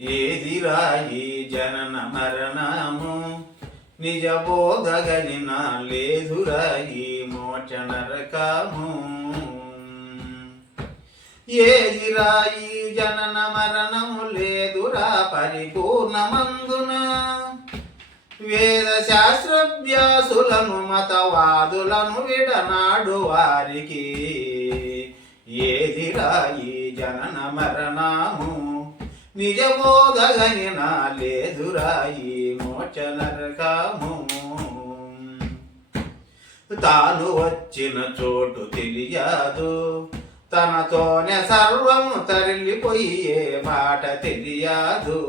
ఏదిరా ఈ జనన మరణము నిజ బోధగని నా లేదురా ఈ మోక్ష నరకము. ఏదిరా ఈ జనన మరణము లేదురా పరిపూర్ణమందున వేద శాస్త్రభ్యాసులను మతవాదులను విడనాడు వారికి. ఏదిరా ఈ జనన మరణము నిజ బోధగని నా లేదురా ఈ మోక్ష నరకము. తాను వచ్చిన చోటు తెలియదు, తనతోనే సర్వము తరలిపోయే మాట తెలియదు.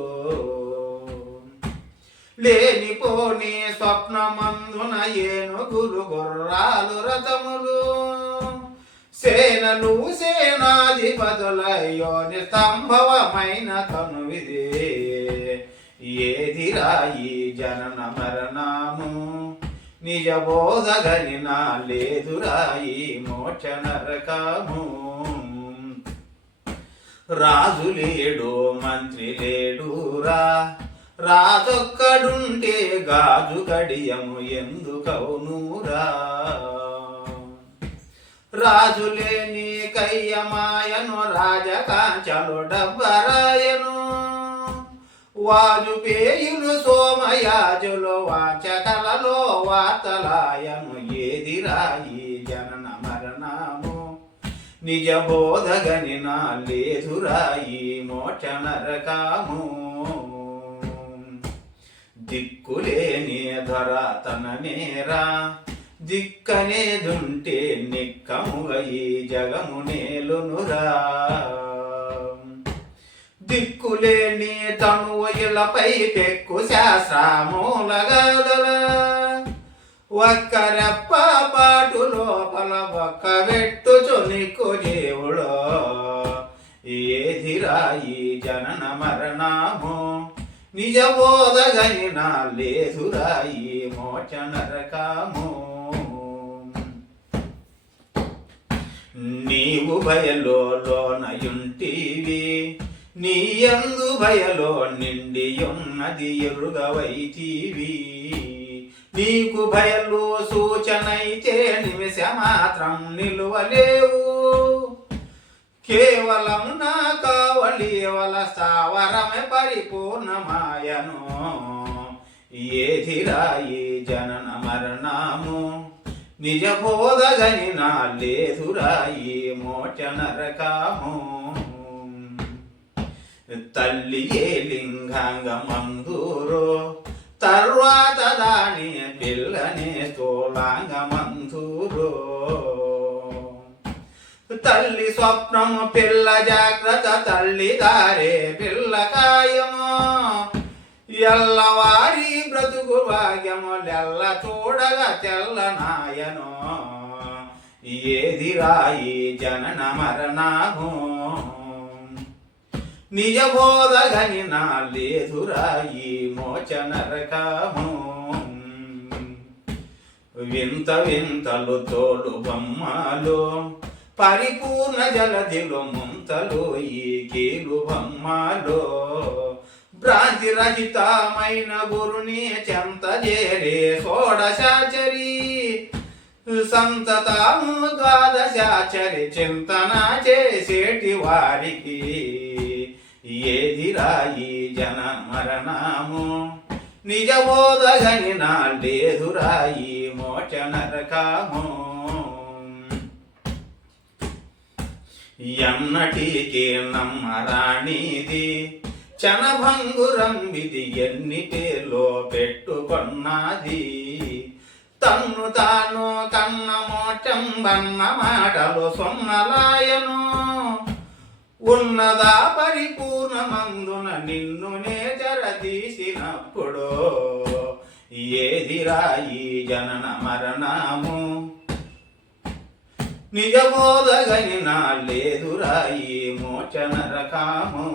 లేనిపోని స్వప్నమందున ఏనుగులు గుర్రాలు రథములు సేనలు సేనాధిపతులయోని సంభవమైన తనువిదే. ఏదిరా ఈ జనన మరణము నిజ బోధగని నా లేదురా ఈ మోక్ష నరకము. రాజు లేడు మంత్రి లేడురా, రాజొక్కడుంటే గాజు గడియము ఎందుకవునురా. రాజు లేని కయ్యమాయను రాజకాంచలు డబ్బరాయను, వాజుపేయులు సోమయాజులు వాచకలలో వార్తలాయను. ఏదిరా ఈ జనన మరణము నిజ బోధగని నా లేదురా ఈ మోక్ష నరకము. దిక్కులేని ధర తన నేరా, దిక్కనేదుంటే నిక్కముగ ఈ జగము నేలునురా. దిక్కులేని తనువులపై పెక్కు శాస్త్రమూలగదల, ఒక్కరెప్ప పాటు లోపల ఒక్క వెట్టుచు నీకు దేవుడో. ఏదిరా ఈ జనన మరణము నిజ బోధగని నా లేదురా ఈ మోక్ష నరకము. నీవు భయలో లోనయుంటివి, నీ యందు భయలో నిండి ఉన్నది ఎరుగవైతివి. నీకు భయలు సూచనైతే నిమిష మాత్రం నిలువలేవు. కేవలం నా కావలివల స్థావరమే పరిపూర్ణమాయను. ఏదిరా ఈ జనన మరణము నిజ బోధగని నా లేదురా ఈ మోక్ష నరకము. తల్లి ఏ లింగాంగమందురో, తర్వాత దాని పిల్లనే స్థూలాంగమందురో. తల్లి స్వప్నము పిల్ల జాగ్రత్త, తల్లి దారే పిల్ల కాయము. ఎల్లవారి బ్రతుకు భాగ్యములెల్ల చూడగా తెల్లనాయను. ఏదిరా ఈ జనన మరణము నిజ బోధగని నా లేదురా ఈ మోక్ష నరకము. వింత వింతలు తోలు బొమ్మలు, పరిపూర్ణ జలధిలో ముంతలు ఈ కీలు బొమ్మలు. భ్రాంతి రహితమైన గురుని చెంత చేరే షోడశాచరి, సంతతము ద్వాదశాచరి చింతన చేసేటి వారికి. ఏదిరా ఈ జన మరణము నిజ బోధగని నా లేదురా ఈ మోక్ష నరకము. ఎన్నటికి నమ్మరాణిది చనభంగురం ఇది ఎన్ని పేర్లో పెట్టుకున్నది. తన్ను తాను కన్న మోక్షం బన్న మాటలు సొన్నలాయను. ఉన్నదా పరిపూర్ణమందున నిన్నునే తెరదీసినప్పుడు. ఏదిరా ఈ జనన మరణము నిజ బోధగని నా లేదురా ఈ మోక్ష నరకము.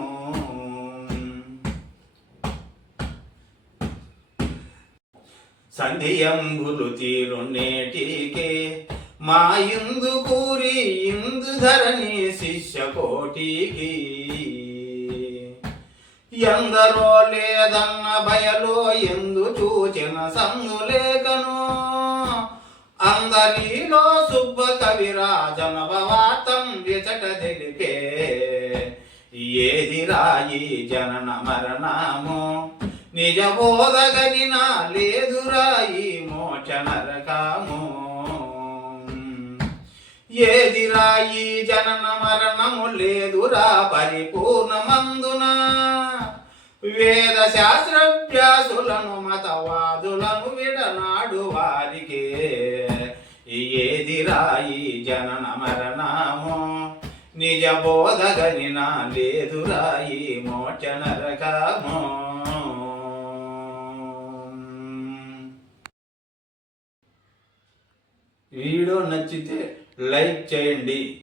సంధియంబులు తీరు నేటికే మా ఇందు కూరి ఇందు ధరణి శిష్య కోటికి ఎందరో లేదన్న భయలో ఎందు చూచిన సందులేకను అందరిలో సుబ్బ కవిరాజన భవాతం విచట తెలిపే ఏది రాయి జనన మరణము నిజ బోధగనిన లేదురాయి మోక్ష నరకము ఏది రాయి జనన మరణము లేదురా పరిపూర్ణమందున వేద శాస్త్రభ్యాసులను మతవాదులను విడనాడు వారికే ఏది రాయి జనన మరణము నిజ బోధగనిన లేదురాయి మోక్ష నరకము. వీడియో నచ్చితే లైక్ చేయండి.